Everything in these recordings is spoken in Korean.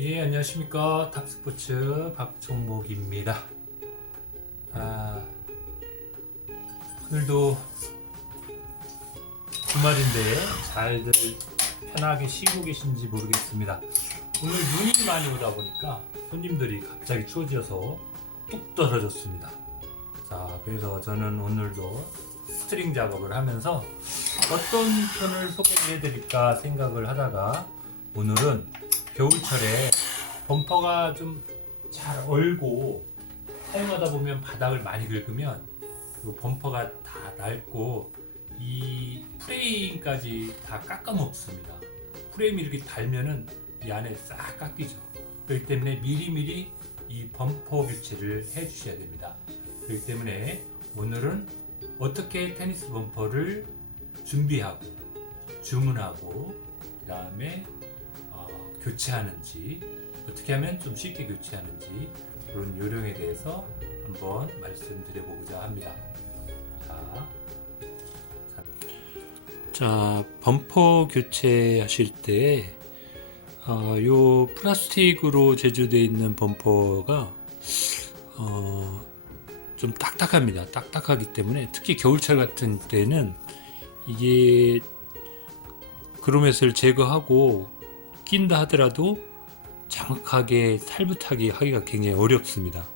예, 안녕하십니까. 탑스포츠 박종목입니다. 아, 오늘도 주말인데 잘들 편하게 쉬고 계신지 모르겠습니다. 오늘 눈이 많이 오다 보니까 손님들이 갑자기 추워져서 뚝 떨어졌습니다. 자, 그래서 저는 오늘도 스트링 작업을 하면서 어떤 편을 소개를 해드릴까 생각을 하다가 오늘은 겨울철에 범퍼가 좀 잘 얼고 사용하다 보면 바닥을 많이 긁으면 그 범퍼가 다 낡고 이 프레임까지 다 깎아 먹습니다. 프레임 이렇게 달면은 이 안에 싹 깎이죠. 그렇기 때문에 미리미리 이 범퍼 교체를 해 주셔야 됩니다. 그렇기 때문에 오늘은 어떻게 테니스 범퍼를 준비하고 주문하고 그 다음에 어, 교체하는지 어떻게 하면 좀 쉽게 교체하는지 그런 요령에 대해서 한번 말씀드려보고자 합니다. 자, 자. 자 범퍼 교체하실 때, 어, 플라스틱으로 제조되어 있는 범퍼가 어, 좀 딱딱합니다. 딱딱하기 때문에 특히 겨울철 같은 때는 이게 그로멧을 제거하고 낀다 하더라도 정확하게 탈부타기 하기가 굉장히 어렵습니다.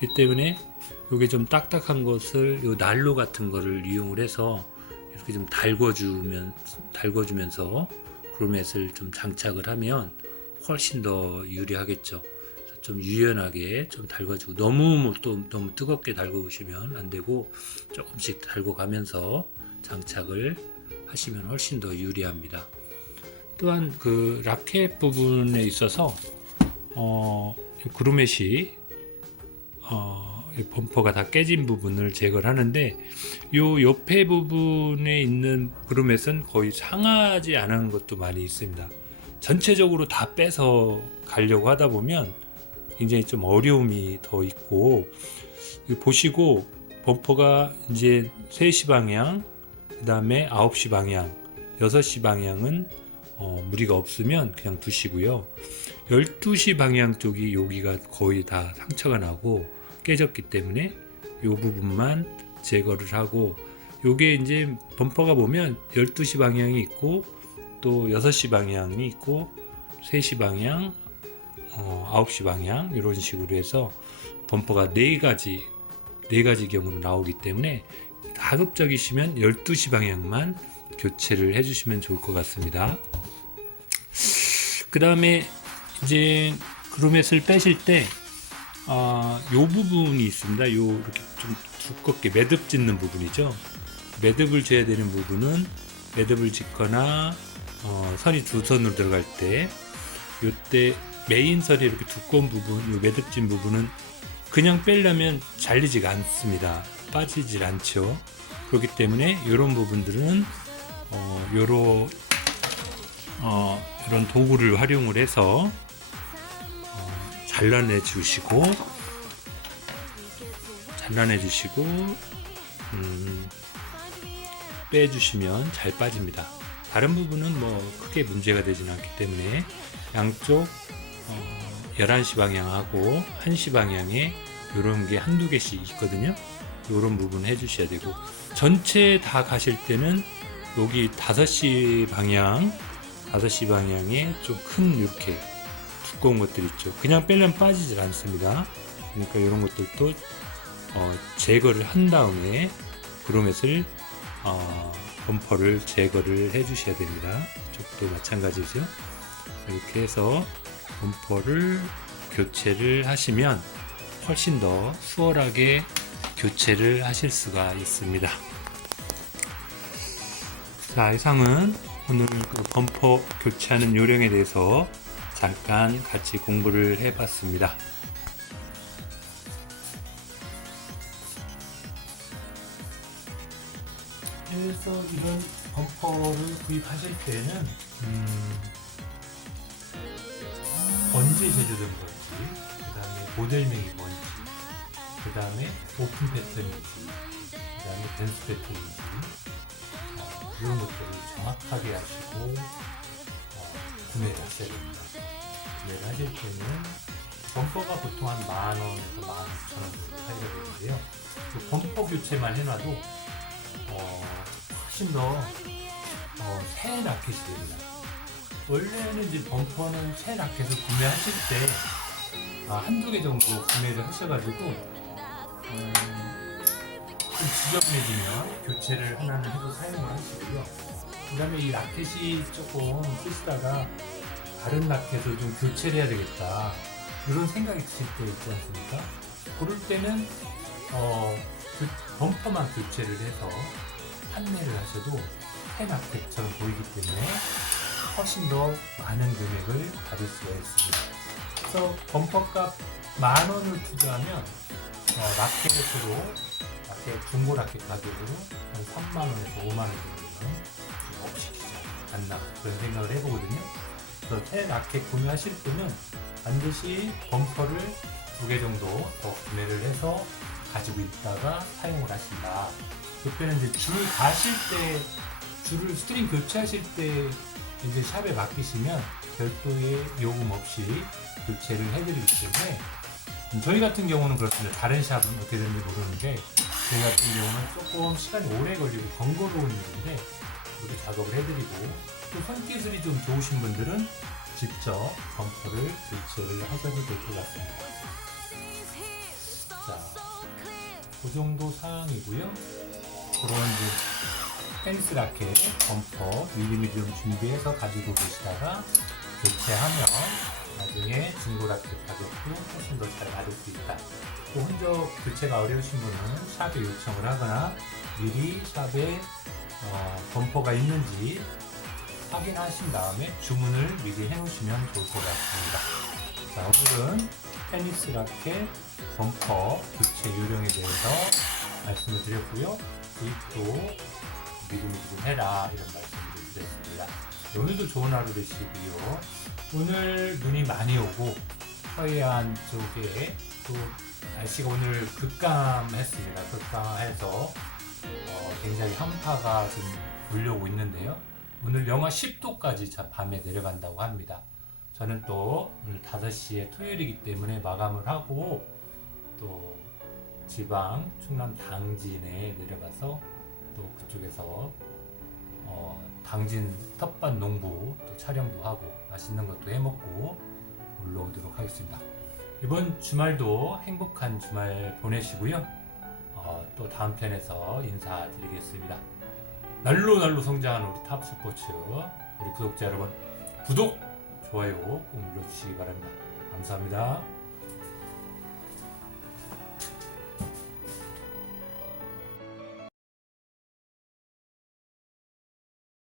이 때문에 이게 좀 딱딱한 것을 요 난로 같은 거를 이용을 해서 이렇게 좀 달궈주면 달궈주면서 그로멧을 좀 장착을 하면 훨씬 더 유리하겠죠. 좀 유연하게 좀 달궈주고 너무 뭐또 너무 뜨겁게 달궈보시면 안 되고 조금씩 달궈가면서 장착을 하시면 훨씬 더 유리합니다. 또한 그 라켓 부분에 있어서 어, 이 그루멧이 어, 이 범퍼가 다 깨진 부분을 제거를 하는데 요 옆에 부분에 있는 그루멧은 거의 상하지 않은 것도 많이 있습니다. 전체적으로 다 빼서 가려고 하다 보면 굉장히 좀 어려움이 더 있고 보시고 범퍼가 이제 3시 방향 그 다음에 9시 방향 6시 방향은 어, 무리가 없으면 그냥 두시고요. 12시 방향 쪽이 여기가 거의 다 상처가 나고 깨졌기 때문에 이 부분만 제거를 하고 요게 이제 범퍼가 보면 12시 방향이 있고 또 6시 방향이 있고 3시 방향 어, 9시 방향 이런 식으로 해서 범퍼가 네 가지 네 가지 경우로 나오기 때문에 가급적이시면 12시 방향만 교체를 해주시면 좋을 것 같습니다. 그 다음에 이제 그루멧을 빼실 때, 아, 요 부분이 있습니다. 요 이렇게 좀 두껍게 매듭 짓는 부분이죠. 매듭을 줘야 되는 부분은 매듭을 짓거나 어, 선이 두 선으로 들어갈 때, 요때 메인 선이 이렇게 두꺼운 부분, 요 매듭 진 부분은 그냥 빼려면 잘리지가 않습니다. 빠지질 않죠. 그렇기 때문에 이런 부분들은 어, 요런 어, 이런 도구를 활용을 해서 어, 잘라내 주시고 잘라내 주시고 음, 빼주시면 잘 빠집니다. 다른 부분은 뭐 크게 문제가 되지는 않기 때문에 양쪽 어, 11시 방향하고 1시 방향에 이런 게 한두 개씩 있거든요. 이런 부분 해주셔야 되고 전체 다 가실 때는 여기 5시 방향 5시 방향에 좀 큰 이렇게 두꺼운 것들 있죠. 그냥 빼면 빠지질 않습니다. 그러니까 이런 것들도 어, 제거를 한 다음에 그로멧을 어, 범퍼를 제거를 해 주셔야 됩니다. 이쪽도 마찬가지죠. 이렇게 해서 범퍼를 교체를 하시면 훨씬 더 수월하게 교체를 하실 수가 있습니다. 자, 이상은 오늘 그 범퍼 교체하는 요령에 대해서 잠깐 같이 공부를 해봤습니다. 그래서 이런 범퍼를 구입하실 때는 음, 언제 제조된 건지, 그 다음에 모델명이 뭔지, 그 다음에 오픈 패턴인지, 그 다음에 댄스 패턴인지, 어, 이런 것들을 정확하게 아시고 어, 구매를 하셔야 됩니다. 구매를 하실 때는 범퍼가 보통 한 만 원에서 만 오천 원 정도 차이가 되는데요. 그 범퍼 교체만 해놔도 어, 훨씬 더 어, 새 라켓이 됩니다. 원래는 이제 범퍼는 새 라켓을 구매하실 때 아, 한두 개 정도 구매를 하셔가지고 음, 좀 지저분해지면 교체를 하나는 해서 사용을 하시고요. 그 다음에 이 라켓이 조금 쓰시다가 다른 라켓을 좀 교체를 해야 되겠다. 이런 생각이 드실 때 있지 않습니까? 그럴 때는 어, 그 범퍼만 교체를 해서 판매를 하셔도 새 라켓처럼 보이기 때문에 훨씬 더 많은 금액을 받을 수가 있습니다. 그래서 범퍼값 만 원을 투자하면 어, 라켓으로 라켓 중고 라켓 가격으로 한 3만 원에서 5만 원 정도는 좀 업시키지 않나 그런 생각을 해보거든요. 그래서 새 라켓 구매하실 때는 반드시 범퍼를 두 개 정도 더 구매를 해서 가지고 있다가 사용을 하신다. 그때는 이제 줄 가실 때 줄을 스트링 교체하실 때 이제 샵에 맡기시면 별도의 요금 없이 교체를 해드리기 때문에 음, 저희 같은 경우는 그렇습니다. 다른 샵은 어떻게 되는지 모르는데 저희 같은 경우는 조금 시간이 오래 걸리고 번거로운 일인데 이렇게 작업을 해드리고 또 손기술이 좀 좋으신 분들은 직접 범퍼를 교체를 하셔도 될 것 같습니다. 자, 그 정도 사항이고요. 그런 이제 테니스 라켓, 범퍼, 미리미리 좀 준비해서 가지고 계시다가 교체하면 나중에 중고 라켓 가격도 훨씬 더 잘 받을 수 있다. 또 혼자 교체가 어려우신 분은 샵에 요청을 하거나 미리 샵에 어, 범퍼가 있는지 확인하신 다음에 주문을 미리 해놓으시면 좋을 것 같습니다. 자, 오늘은 테니스 라켓 범퍼 교체 요령에 대해서 말씀을 드렸고요. 구입도 미리미리 좀 해라 이런 말씀을 드렸습니다. 오늘도 좋은 하루 되시고요. 오늘 눈이 많이 오고 서해안 쪽에 또 날씨가 오늘 급감했습니다. 급감해서 어, 굉장히 한파가 좀 불려오고 있는데요. 오늘 영하 10도까지 자 밤에 내려간다고 합니다. 저는 또 오늘 5시에 토요일이기 때문에 마감을 하고 또 지방 충남 당진에 내려가서 또 그쪽에서 어, 당진 텃밭 농부 또 촬영도 하고 맛있는 것도 해먹고 올라오도록 하겠습니다. 이번 주말도 행복한 주말 보내시고요. 어, 또 다음 편에서 인사드리겠습니다. 날로 날로 성장하는 우리 탑 스포츠 우리 구독자 여러분 구독 좋아요 꼭 눌러주시기 바랍니다. 감사합니다.